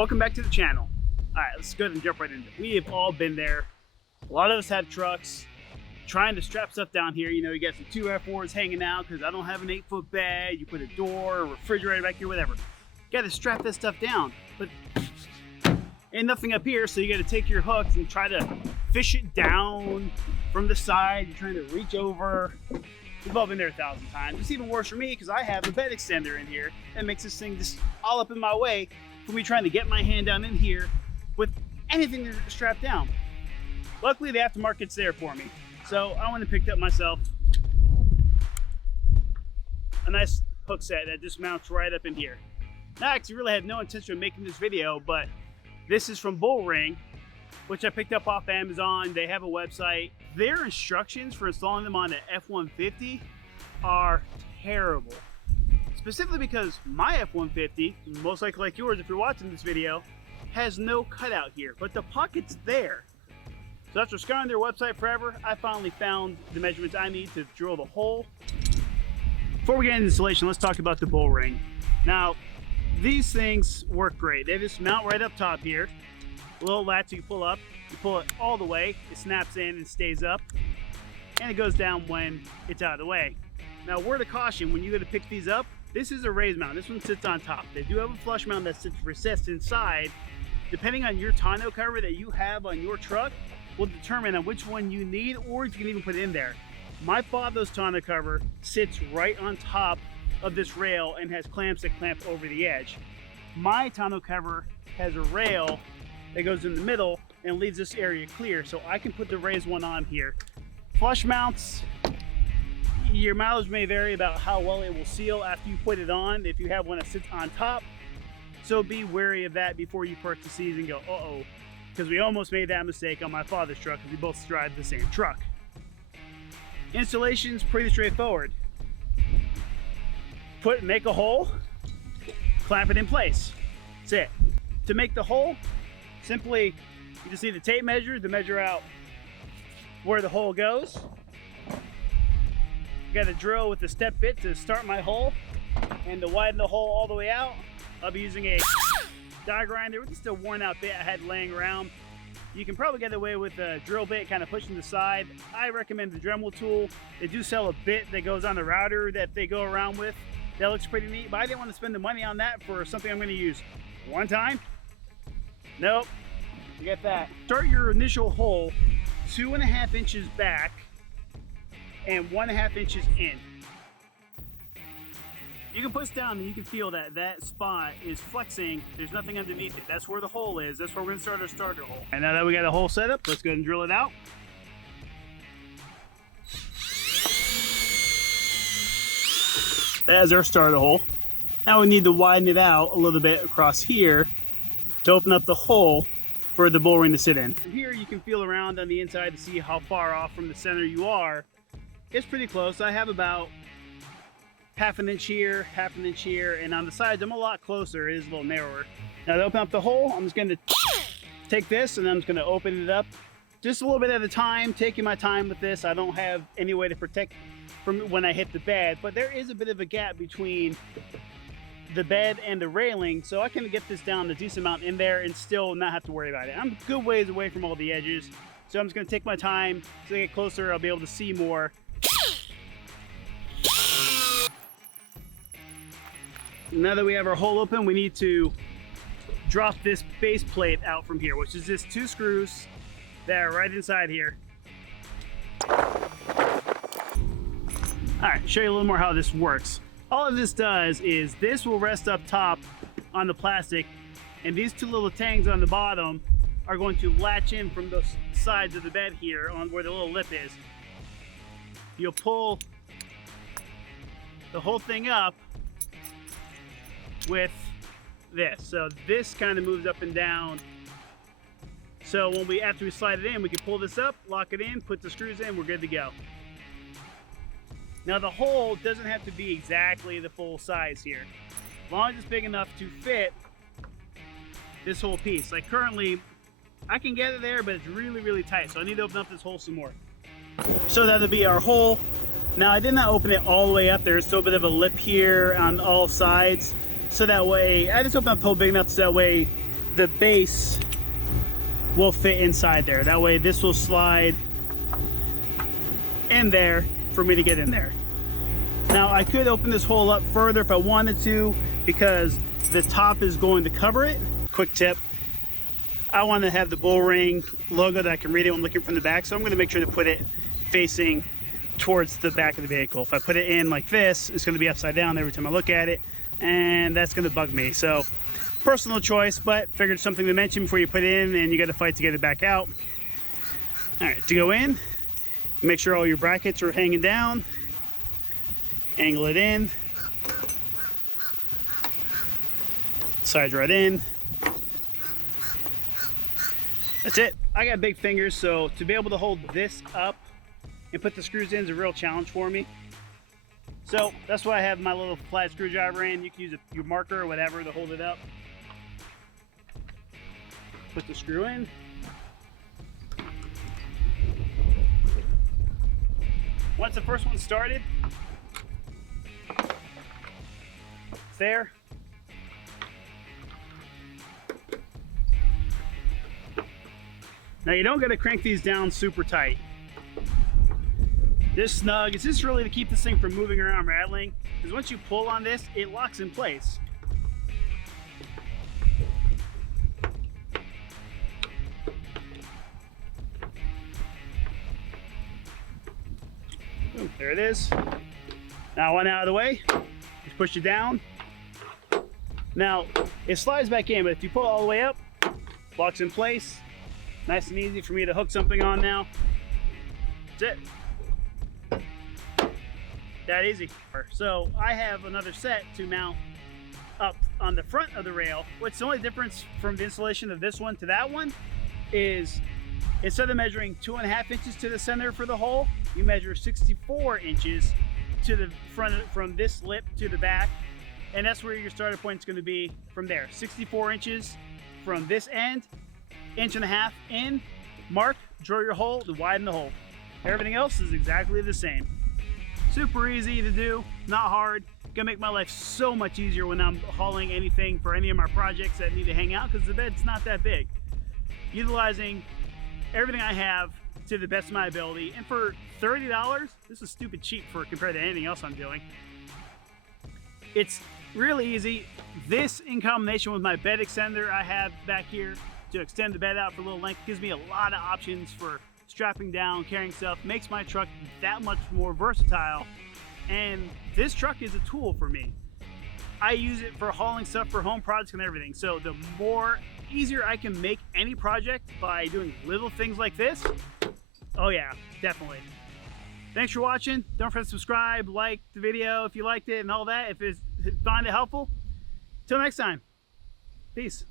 Welcome back to the channel. Alright, let's go ahead and jump right into it. We have all been there. A lot of us have trucks trying to strap stuff down here. You know, you got some 2 F4s hanging out because I don't have an 8-foot bed. You put a door, a refrigerator back here, whatever. You got to strap this stuff down. But ain't nothing up here, so you got to take your hooks and try to fish it down from the side. You're trying to reach over. We've all been there 1,000 times. It's even worse for me because I have a bed extender in here that makes this thing just all up in my way for me trying to get my hand down in here with anything to strap down. Luckily, the aftermarket's there for me. So I went and picked up myself a nice hook set that just mounts right up in here. Now, I actually really had no intention of making this video, but this is from Bullring, which I picked up off Amazon. They have a website. Their instructions for installing them on the F150 are terrible. Specifically because my F150, most likely like yours if you're watching this video, has no cutout here, but the pocket's there. So after scouring their website forever, I finally found the measurements I need to drill the hole. Before we get into installation, let's talk about the Bullring. Now, these things work great. They just mount right up top here. A little latch you pull up, you pull it all the way, it snaps in and stays up, and it goes down when it's out of the way. Now, word of caution, when you go to pick these up, this is a raised mount. This one sits on top. They do have a flush mount that sits recessed inside. Depending on your tonneau cover that you have on your truck will determine on which one you need, or if you can even put it in there. My father's tonneau cover sits right on top of this rail and has clamps that clamp over the edge. My tonneau cover has a rail that goes in the middle and leaves this area clear, so I can put the raised one on here. Flush mounts, your mileage may vary about how well it will seal after you put it on if you have one that sits on top. So be wary of that before you purchase these and go, uh-oh, because we almost made that mistake on my father's truck because we both drive the same truck. Installation's pretty straightforward. Make a hole, clamp it in place. That's it. To make the hole, simply, you just need a tape measure to measure out where the hole goes. Got a drill with the step bit to start my hole, and to widen the hole all the way out, I'll be using a die grinder with just a worn out bit I had laying around. You can probably get away with a drill bit kind of pushing the side. I recommend the Dremel tool. They do sell a bit that goes on the router that they go around with. That looks pretty neat, but I didn't want to spend the money on that for something I'm going to use one time. Nope, forget that. Start your initial hole 2.5 inches back and 1.5 inches in. You can push down and you can feel that that spot is flexing. There's nothing underneath it. That's where the hole is. That's where we're gonna start our starter hole. And now that we got a hole set up, let's go ahead and drill it out. That's our starter hole. Now we need to widen it out a little bit across here to open up the hole for the Bullring to sit in. From here you can feel around on the inside to see how far off from the center you are. It's pretty close. I have about 1/2 inch here, 1/2 inch here, and on the sides I'm a lot closer. It is a little narrower. Now to open up the hole, I'm just going to take this and I'm just going to open it up just a little bit at a time, taking my time with this. I don't have any way to protect from when I hit the bed, but there is a bit of a gap between the bed and the railing, so I can get this down a decent amount in there and still not have to worry about it. I'm a good ways away from all the edges, so I'm just going to take my time. So I get closer, I'll be able to see more. Now that we have our hole open, we need to drop this base plate out from here, which is just 2 screws that are right inside here. All right, show you a little more how this works. All of this does is this will rest up top on the plastic, and these 2 little tangs on the bottom are going to latch in from the sides of the bed here on where the little lip is. You'll pull the whole thing up with this. So this kind of moves up and down. So when after we slide it in, we can pull this up, lock it in, put the screws in, we're good to go. Now the hole doesn't have to be exactly the full size here. As long as it's big enough to fit this whole piece. Like currently, I can get it there, but it's really, really tight. So I need to open up this hole some more. So that'll be our hole. Now I did not open it all the way up. There's still a bit of a lip here on all sides. So that way, I just opened up the hole big enough so that way the base will fit inside there. That way this will slide in there for me to get in there. Now I could open this hole up further if I wanted to, because the top is going to cover it. Quick tip, I want to have the bull ring logo that I can read it when looking from the back, so I'm going to make sure to put it facing towards the back of the vehicle. If I put it in like this, it's going to be upside down every time I look at it, and that's going to bug me. So personal choice, but figured something to mention before you put it in and you got to fight to get it back out. All right, to go in, make sure all your brackets are hanging down, angle it in, sides right in. That's it. I got big fingers, so to be able to hold this up and put the screws in is a real challenge for me. So that's why I have my little flat screwdriver in. You can use your marker or whatever to hold it up. Put the screw in. Once the first one's started, it's there. Now you don't got to crank these down super tight. This snug, it's just really to keep this thing from moving around, rattling, because once you pull on this, it locks in place. Boom, there it is. Now one out of the way, just push it down. Now it slides back in, but if you pull it all the way up, locks in place. Nice and easy for me to hook something on now. That's it. That easy. So I have another set to mount up on the front of the rail. What's the only difference from the installation of this one to that one is, instead of measuring 2.5 inches to the center for the hole, you measure 64 inches to the front, from this lip to the back, and that's where your starter point is going to be from there. 64 inches from this end, 1.5 inches in, mark, drill your hole to widen the hole. Everything else is exactly the same. Super easy to do, not hard. Gonna make my life so much easier when I'm hauling anything for any of my projects that need to hang out, because the bed's not that big. Utilizing everything I have to the best of my ability, and for $30, this is stupid cheap for compared to anything else I'm doing. It's really easy. This, in combination with my bed extender I have back here to extend the bed out for a little length, gives me a lot of options for strapping down, carrying stuff, makes my truck that much more versatile. And this truck is a tool for me. I use it for hauling stuff for home projects and everything. So the more easier I can make any project by doing little things like this, oh yeah, definitely. Thanks for watching. Don't forget to subscribe, like the video if you liked it and all that, if you find it helpful. Till next time, peace.